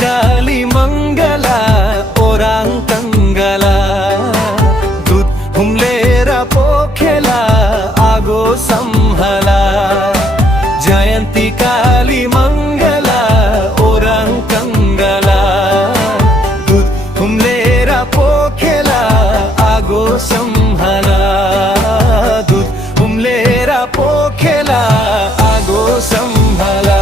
काली मङ्गला ओराङ कङ्गला दूध हुम्लेर पोखेला आगो सम्हाला जयन्ती काली मङ्गला ओराङ कङ्गला दूध हुम्लेर पोखेला आगो सम्हाला दूध हुम्लेर पोखेला आगो सम्हाला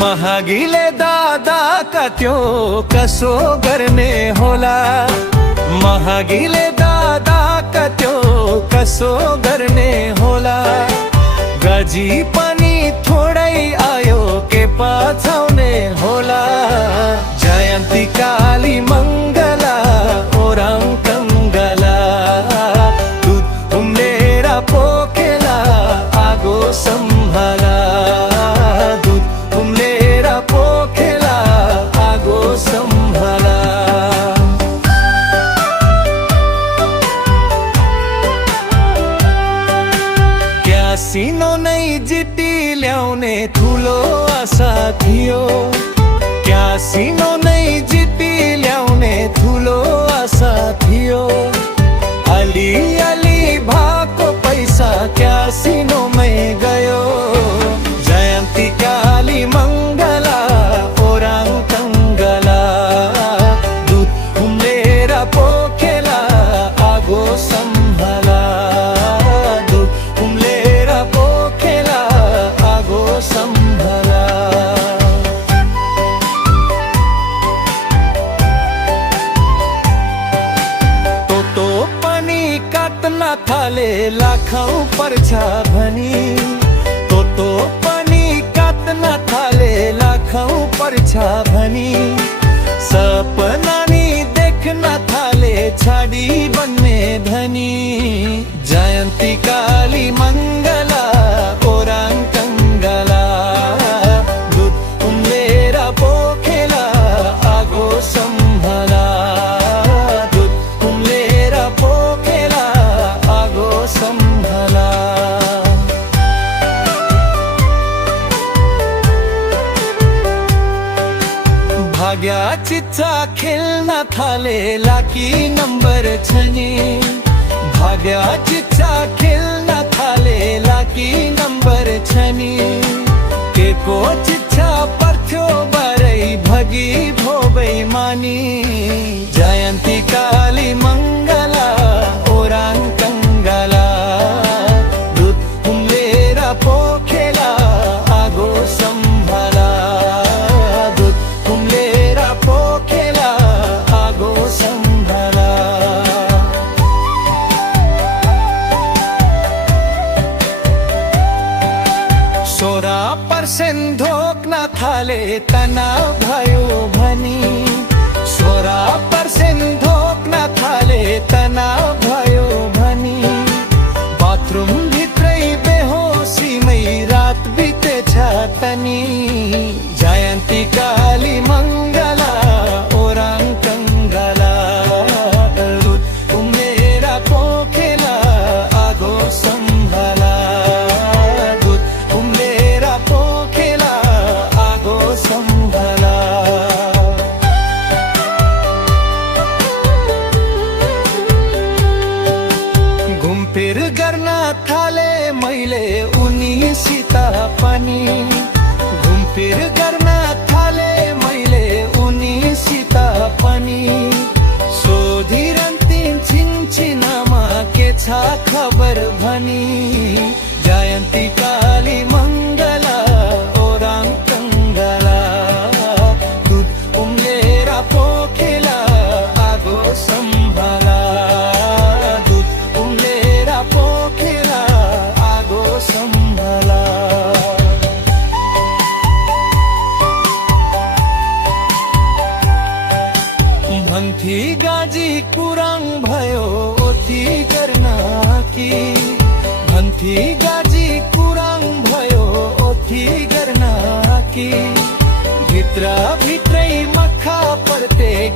महागीले दादा कत्यो कसो गर्ने होला महागीले दादा कत्यो कसो गर्ने होला गजी पनि थोडै आयो के पछाउने होला जयन्ती काली मङ्गला ओराङ कङ्गला दूध हुम्लेर पोखेला आगो सम्हाला सिनो नै जिती ल्याउने ठुलो आशा थियो क्या सिनो नै जिती ल्याउने ठुलो आशा थियो अलि अलि भएको पैसा क्या सिनोमै गयो जयन्ती काली मङ्गला ओराङ कङ्गला दूध हुम्लेर पोखेला आगो सम्हाला थाले लाखौं पर्छ भनी तो पनि काट्न थाले लाखौं पर्छ भनी सपना नि देख्न थाले छाडी बन्ने धनी जयन्ती काली मङ्गला ओराङ कङ्गला दूध हुम्लेर पोखेला आगो सम्हाला दूध हुम्लेर पोखेला आगो सम्हाला भाग्या चिच्चा खेल्न थाले लाकी नम्बर छ नि भाग्या चिच्चा खेल्न थाले लाकी नम्बर छ नि के को चिच्चा पर्थ्यो बारै भगी भोबै मानी जयन्ती काली मङ्गला ओराङ कङ्गला दूध हुम्लेर पोखेला आगो सम्हाला दूध हुम्लेर पोखेला आगो सम्हाला सोरा पर्सेन्ट ढोक्न थाले तनाव भयो भनी 16% ढोक्न थाले तनाव भयो भनी बाथरूम भित्रै बेहोसीमै रात बितेछ तनी जयन्ती काली मङ्गला ओराङ कङ्गला दूध हुम्लेर पोखेला आगो सम्हाला दूध हुम्लेर पोखेला आगो सम्हाला घुमफिर गर्न थाले मैले उनीसित पनि घुमफिर गर्न थाले मैले उनीसित पनि सोधिरहन्थिन् छिनछिनमा के छ खबर भनी जयन्ती काली मङ्गला ओराङ कङ्गला दूध हुम्लेर पोखेला आगो सम्हाला भन्थी गाजी कुराङ भयो ओती गर्न कि भन्थी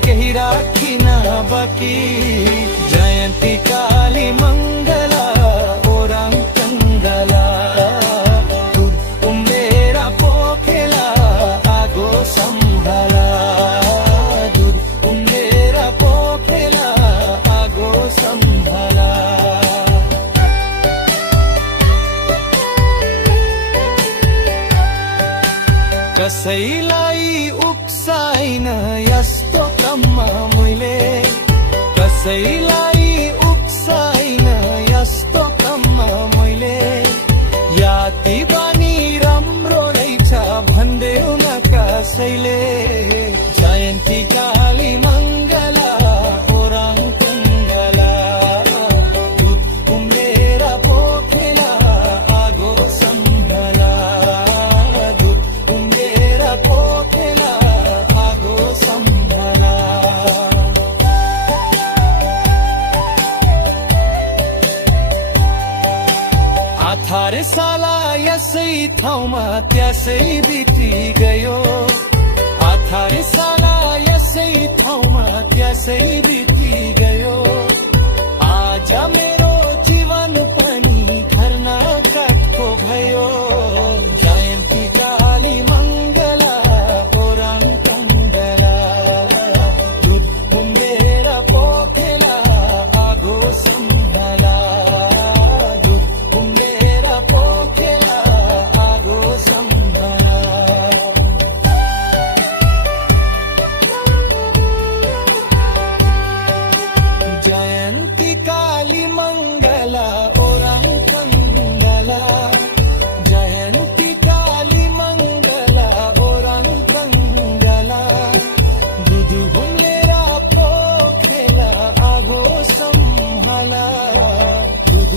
केही राखिन बाँकी जयन्ती काली मङ्गला ओराङ कङ्गला दुध उम्रेर पोखेला आगो सम्हाला दुध उम्रेर पोखेला आगो सम्हाला कसैलाई उक्साइन यस्तो कममा मैले कसैलाई उक्साइन यस्तो कममा मैले याति बानी राम्रो रहेछ भन्देऊ न कसैले जयन्ती काली मङ्गला ओराङ कङ्गला दुध उम्रेर पोखेला आगो सम्हाला दुध उम्रेर पोखेला आगो सम्हाला आधार साला यसै ठाउँमा त्यसै बिति गयो आधार साला यसै ठाउँमा त्यसै बिति गयो आज मेरो जीवन पनि घर न काठको भयो जयन्ती काली मङ्गला ओराङ कङ्गला दुध उम्रेर पोखेला आगो सम्हाला दुध उम्रेर पोखेला आगो सम्हाला जयन्ती काली मङ्गला ओराङ कङ्गला जयन्ती काली मङ्गला ओराङ कङ्गला दुध उम्रेर पोखेला आगो सम्हाला दुध